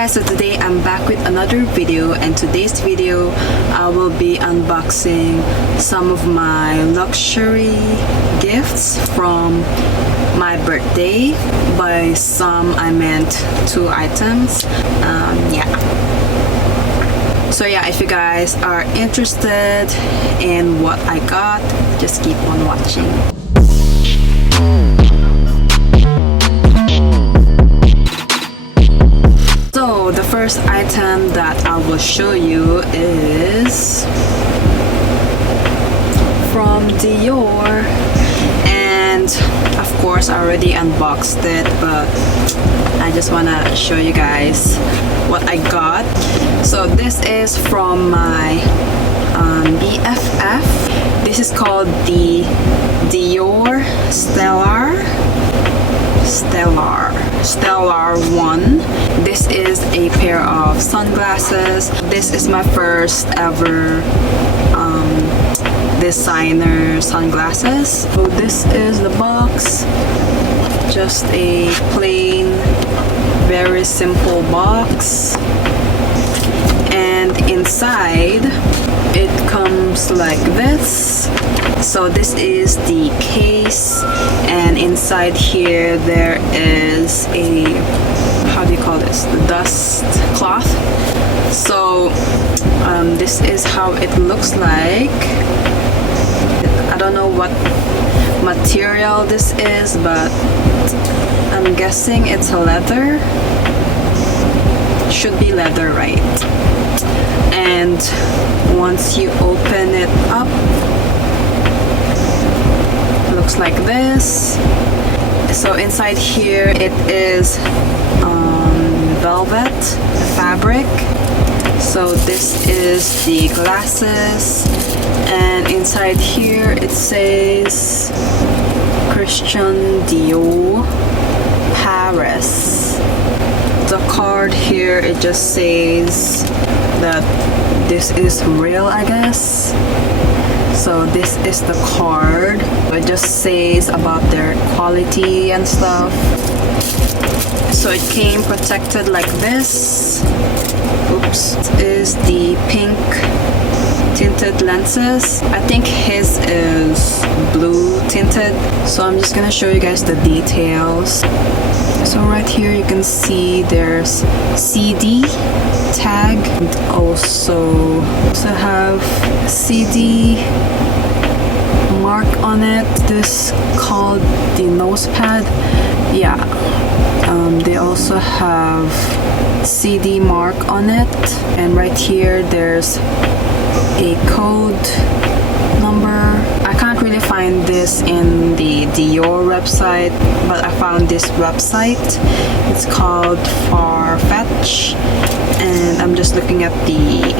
guys, so today I'm back with another video, and today's video I will be unboxing some of my luxury gifts from my birthday. By some I meant 2 items. So yeah, if you guys are interested in what I got, just keep on watching. So the first item that I will show you is from Dior, and of course I already unboxed it, but I just wanna show you guys what I got. So this is from my BFF. This is called the Dior Stellar 1. This is a pair of sunglasses. This is my first ever designer sunglasses. So this is the box. Just a plain, very simple box. And inside it comes like this. So this is the case, and inside here there is a, how do you call this, the dust cloth. So this is how it looks like. I don't know what material this is, but I'm guessing it's a leather. Should be leather, right? And once you open it up, it looks like this. So inside here it is velvet fabric. So this is the glasses, and inside here it says Christian Dior Paris. The card here, it just says that this is real, I guess. So this is the card. It just says about their quality and stuff. So it came protected like this. Oops. This is the pink tinted lenses. I think his is blue tinted. So I'm just gonna show you guys the details. So right here you can see there's CD tag, and also have CD mark on it. This called the nose pad. Yeah, they also have CD mark on it, and right here there's a code number. I can't really find this in the Dior website, but I found this website. It's called Farfetch, and I'm just looking at the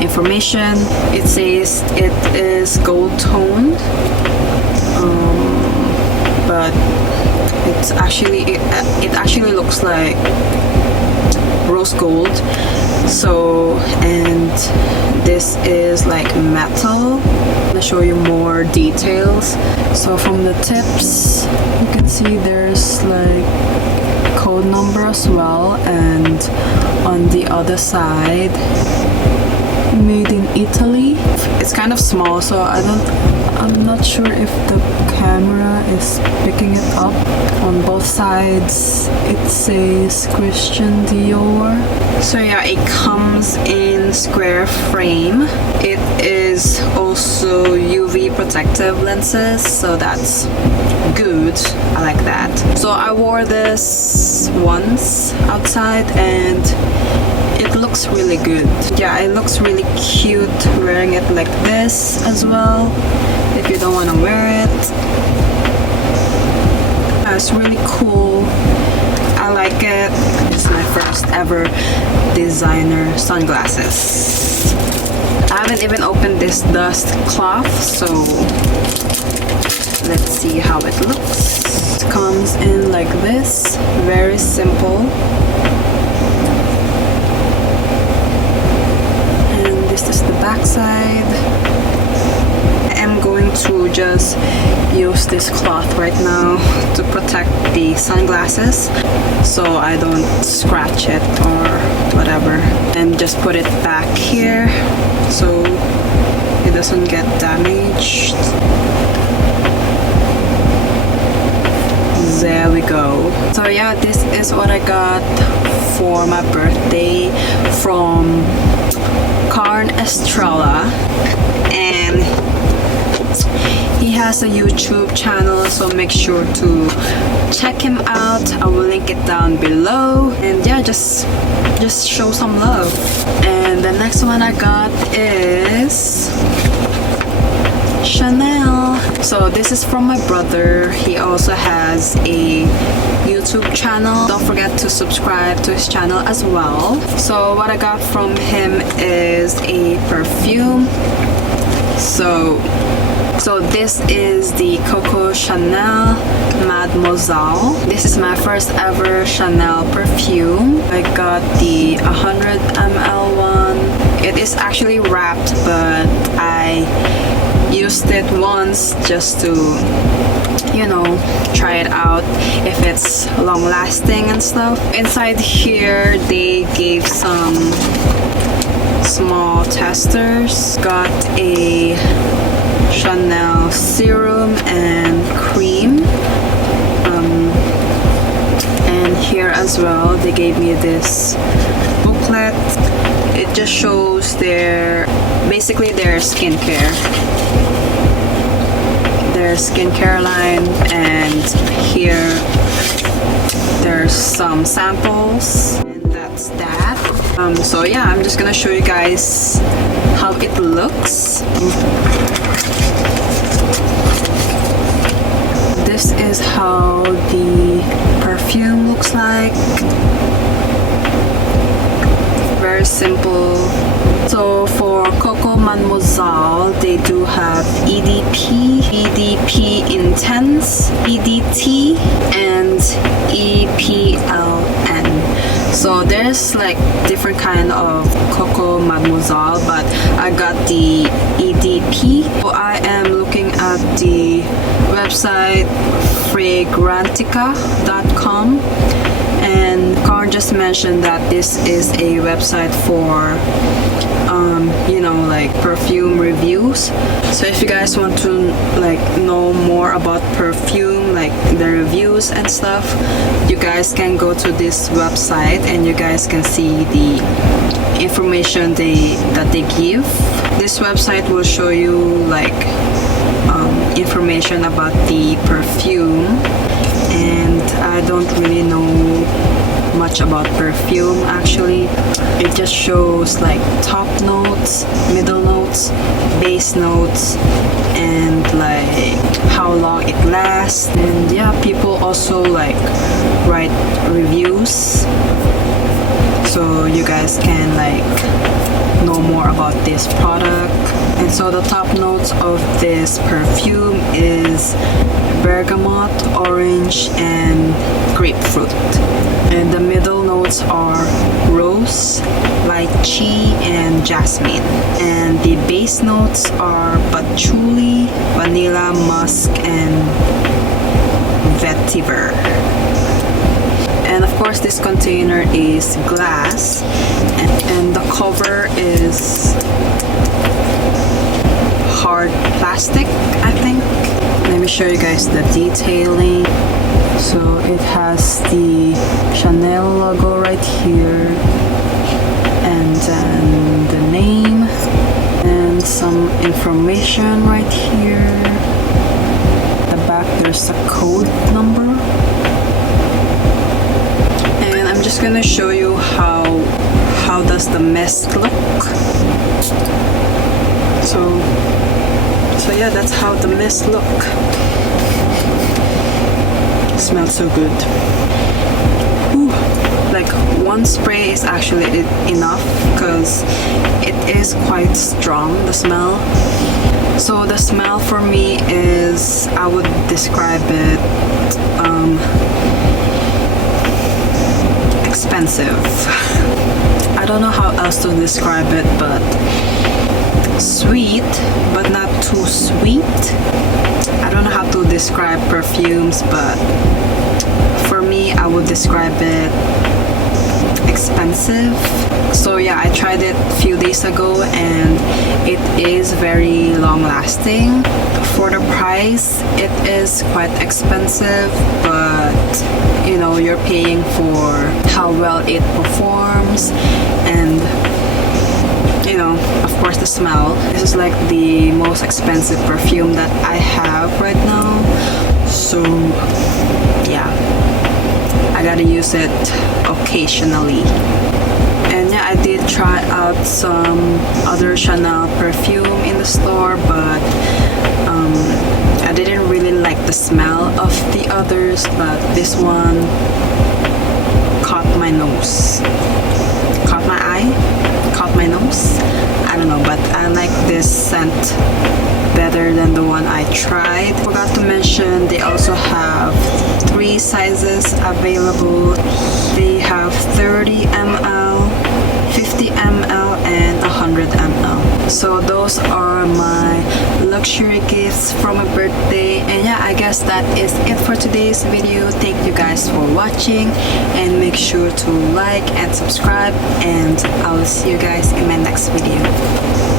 information. It says it is gold toned, but it actually looks like rose gold. So, and this is like metal. I'm gonna show you more details. So from the tips you can see there's like code number as well, and on the other side, made in Italy. It's kind of small, so I'm not sure if the camera is picking it up. On both sides it says Christian Dior. So yeah, it comes in square frame. It is also UV protective lenses, so that's good. I like that. So I wore this once outside and it looks really good. Yeah, it looks really cute wearing it like this as well, if you don't want to wear it. It's really cool. I like it. It's my first ever designer sunglasses. I haven't even opened this dust cloth, so let's see how it looks. It comes in like this, very simple. And this is the back side. I'm going to just use this cloth right now to protect the sunglasses so I don't scratch it or whatever, and just put it back here so it doesn't get damaged. There we go. So yeah, this is what I got for my birthday from Karn Estrella, and he has a YouTube channel, so make sure to check him out. I will link it down below, and yeah, just show some love. And the next one I got is Chanel. So this is from my brother. He also has a YouTube channel. Don't forget to subscribe to his channel as well. So what I got from him is a perfume. So this is the Coco Chanel Mademoiselle. This is my first ever Chanel perfume. I got the 100 ml one. It is actually wrapped, but I used it once just to, you know, try it out if it's long lasting and stuff. Inside here they gave some small testers. Got a Chanel serum and cream, and here as well they gave me this booklet. It just shows basically their skincare line, and here there's some samples, and that's that. So yeah, I'm just gonna show you guys how it looks. This is how the perfume looks like. Very simple. So for Coco Mademoiselle, they do have EDP, EDP Intense, EDT, and EPLN. So there's like different kind of Coco Mademoiselle, but I got the EDP. So I am looking at the website 𝑣𝑗𝑛NFragrantica.com, and Karn just mentioned that this is a website for you know, like perfume reviews. So if you guys want to like know more about perfume, like the reviews and stuff, you guys can go to this website and you guys can see the information that they give. This website will show you like information about the perfume, and I don't really know much about perfume actually. It just shows like top notes, middle notes, base notes, and like how long it lasts. And yeah, people also like write reviews, so you guys can like know more about this product. And so the top notes of this perfume is bergamot, orange, and grapefruit. And the middle notes are rose, lychee, and jasmine. And the base notes are patchouli, vanilla, musk, and vetiver. And of course this container is glass, and the cover is hard plastic, I think. Let me show you guys the detailing. So it has the Chanel logo right here, and then the name, and some information right here. At the back there's a code number. And I'm just gonna show you how does the mist look. So yeah, that's how the mist look. It smells so good. Ooh, like one spray is actually enough because it is quite strong, the smell. So the smell for me is, I would describe it expensive. I don't know how else to describe it, but sweet but not too sweet. I don't know how to describe perfumes, but for me I would describe it expensive. So yeah, I tried it a few days ago and it is very long lasting. For the price, it is quite expensive, but you know, you're paying for how well it performs and you know, of course the smell. This is like the most expensive perfume that I have right now, so yeah, I gotta use it occasionally. And yeah, I did try out some other Chanel perfume in the store, but I didn't really like the smell of the others, but this one caught my nose. Caught my eye? Caught my nose? I don't know, but I like this scent better than the one I tried. Forgot to mention, they also have 3 sizes available. They have 30 ml, 50 ml, and 100 ml. So those are my luxury gifts from my birthday. And yeah, I guess that is it for today's video. Thank you guys for watching, and make sure to like and subscribe, and I will see you guys in my next video.